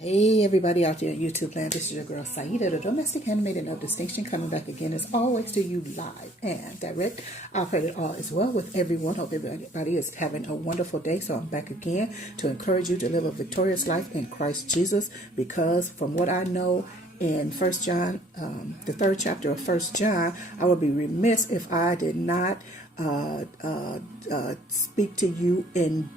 Hey everybody out there in YouTube land, this is your girl Saida, the domestic handmaid of no distinction, coming back again as always to you live and direct. I pray that all is well with everyone. Hope everybody is having a wonderful day. So I'm back again to encourage you to live a victorious life in Christ Jesus, because from what I know in First John, the third chapter of First John, I would be remiss if I did not speak to you in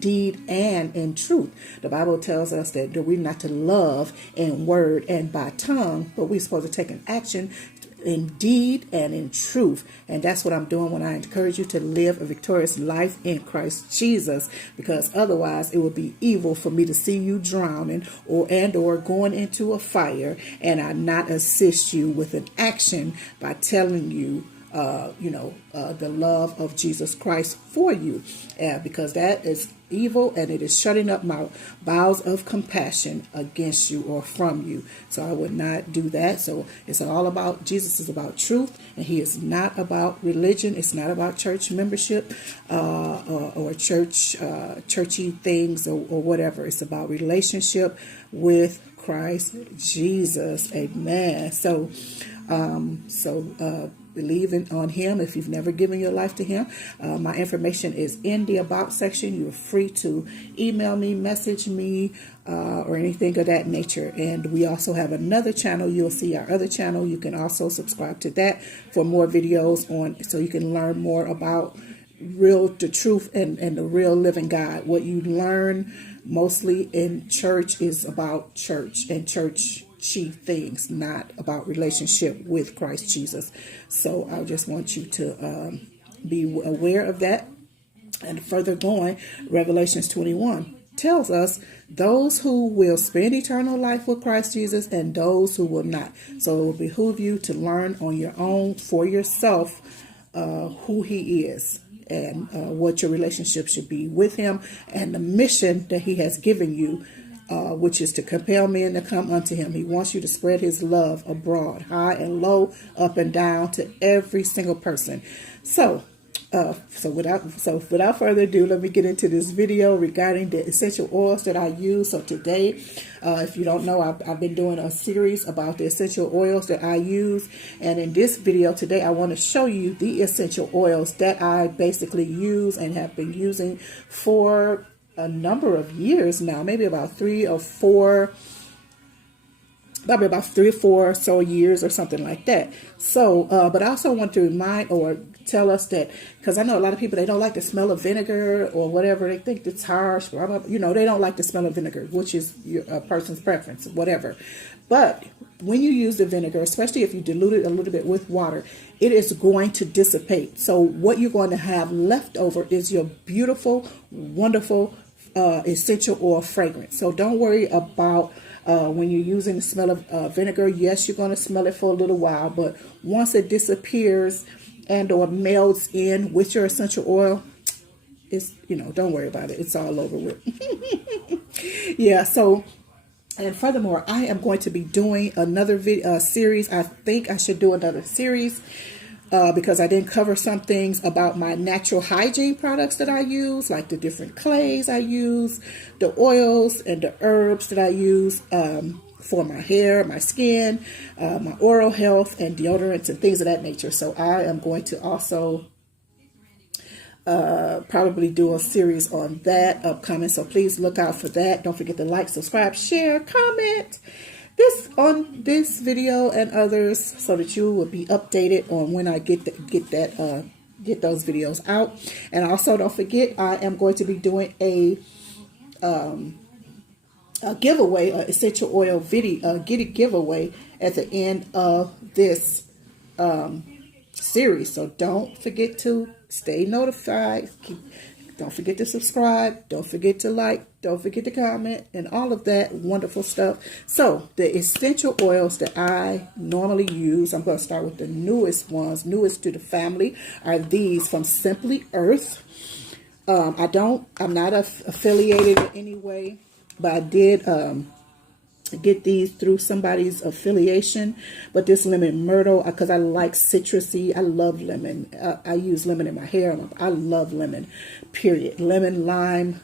deed and in truth. The Bible tells us that we're not to love in word and by tongue, but we're supposed to take an action in deed and in truth. And that's what I'm doing when I encourage you to live a victorious life in Christ Jesus, because otherwise it would be evil for me to see you drowning or going into a fire and I not assist you with an action by telling you the love of Jesus Christ for you, because that is evil and it is shutting up my bowels of compassion against you or from you. So I would not do that. So it's all about, Jesus is about truth, and he is not about religion. It's not about church membership or churchy things or whatever. It's about relationship with Christ Jesus. Amen. So believe on him. If you've never given your life to him, my information is in the about section. You're free to email me, message me, or anything of that nature. And we also have another channel. You'll see our other channel. You can also subscribe to that for more videos on, so you can learn more about the truth and the real living God. What you learn mostly in church is about church and church things, not about relationship with Christ Jesus. So I just want you to be aware of that. And further going, Revelations 21 tells us those who will spend eternal life with Christ Jesus and those who will not. So it will behoove you to learn on your own for yourself who he is and what your relationship should be with him, and the mission that he has given you, which is to compel men to come unto him. He wants you to spread his love abroad, high and low, up and down, to every single person. So without further ado, let me get into this video regarding the essential oils that I use. So today, if you don't know, I've been doing a series about the essential oils that I use. And in this video today, I want to show you the essential oils that I basically use and have been using for a number of years now, maybe about three or four so years or something like that. So, but I also want to remind or tell us that, because I know a lot of people, they don't like the smell of vinegar or whatever. They think it's harsh, blah, blah, blah. They don't like the smell of vinegar, which is a person's preference, whatever. But when you use the vinegar, especially if you dilute it a little bit with water, it is going to dissipate. So what you're going to have left over is your beautiful, wonderful essential oil fragrance. So don't worry about when you're using the smell of vinegar. Yes, you're going to smell it for a little while, but once it disappears and or melds in with your essential oil, it's, don't worry about it. It's all over with. Yeah. So, and furthermore, I am going to be doing another series. I think I should do another series because I didn't cover some things about my natural hygiene products that I use, like the different clays I use, the oils and the herbs that I use for my hair, my skin, my oral health, and deodorants and things of that nature. So I am going to also probably do a series on that upcoming. So please look out for that. Don't forget to like, subscribe, share, comment this video and others, so that you will be updated on when I get those videos out. And also don't forget, I am going to be doing a giveaway, an essential oil video, giveaway at the end of this series. So don't forget to stay notified. Don't forget to subscribe. Don't forget to like. Don't forget to comment and all of that wonderful stuff. So the essential oils that I normally use, I'm going to start with the newest ones, newest to the family, are these from Simply Earth. I'm not affiliated in any way, but I did get these through somebody's affiliation. But this lemon myrtle, because I like citrusy, I love lemon. I use lemon in my hair. I love lemon, period. Lemon, lime.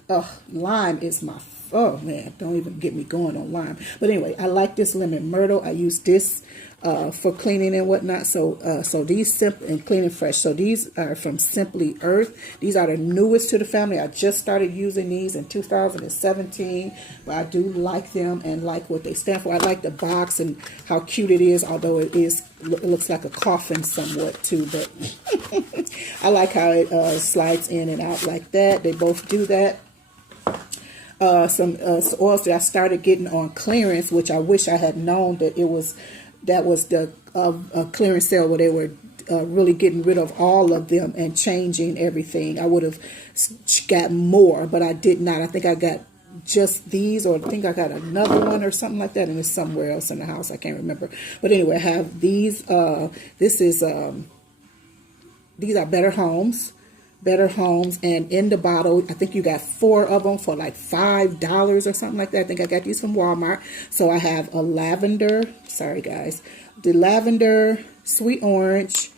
Lime is my Oh man, don't even get me going on lime. But anyway, I like this lemon myrtle. I use this for cleaning and whatnot. So these simple and clean and fresh. So these are from Simply Earth. These are the newest to the family. I just started using these in 2017, but I do like them and like what they stand for. I like the box and how cute it is, although it looks like a coffin somewhat too. But I like how it slides in and out like that. They both do that. Some oils that I started getting on clearance, which I wish I had known that that was the clearance sale where they were really getting rid of all of them and changing everything. I would have got more, but I did not. I think I got just these, or I think I got another one or something like that, and it's somewhere else in the house. I can't remember. But anyway, I have these. These are Better Homes, and in the bottle, I think you got 4 of them for like $5 or something like that. I think I got these from Walmart. So I have a lavender, sorry guys, the lavender, sweet orange,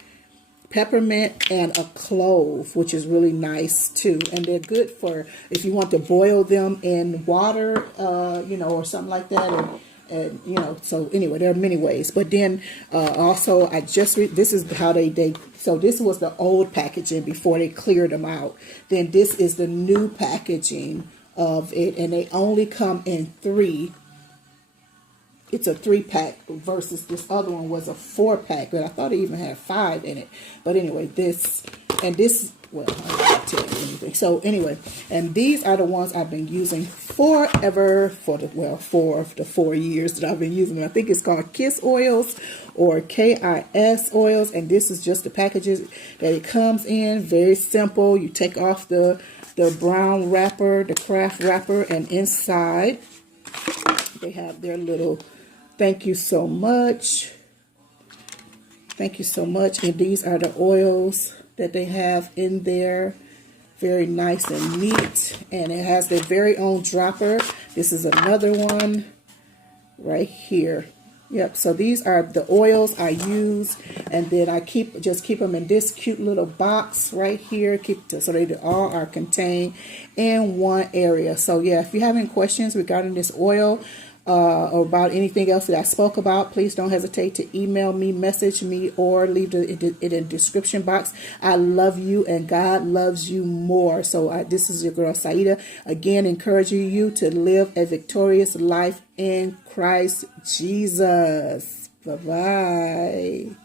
peppermint, and a clove, which is really nice too. And they're good for if you want to boil them in water, or something like that. And so anyway, there are many ways. But then also, this is how so this was the old packaging before they cleared them out. Then this is the new packaging of it, and they only come in 3. It's a 3-pack versus this other one was a 4-pack, but I thought it even had 5 in it. But anyway, well, I can't tell you anything. So anyway, and these are the ones I've been using forever for the 4 years that I've been using them. I think it's called Kiss Oils or KIS Oils, and this is just the packages that it comes in. Very simple. You take off the brown wrapper, the craft wrapper, and inside they have their little thank you so much. Thank you so much. And these are the oils that they have in there. Very nice and neat. And it has their very own dropper. This is another one right here. Yep, so these are the oils I use, and then I just keep them in this cute little box right here. So they all are contained in one area. So yeah, if you have any questions regarding this oil, or about anything else that I spoke about, please don't hesitate to email me, message me, or leave it in the description box. I love you, and God loves you more. So this is your girl Saida, again encouraging you to live a victorious life in Christ Jesus. Bye-bye.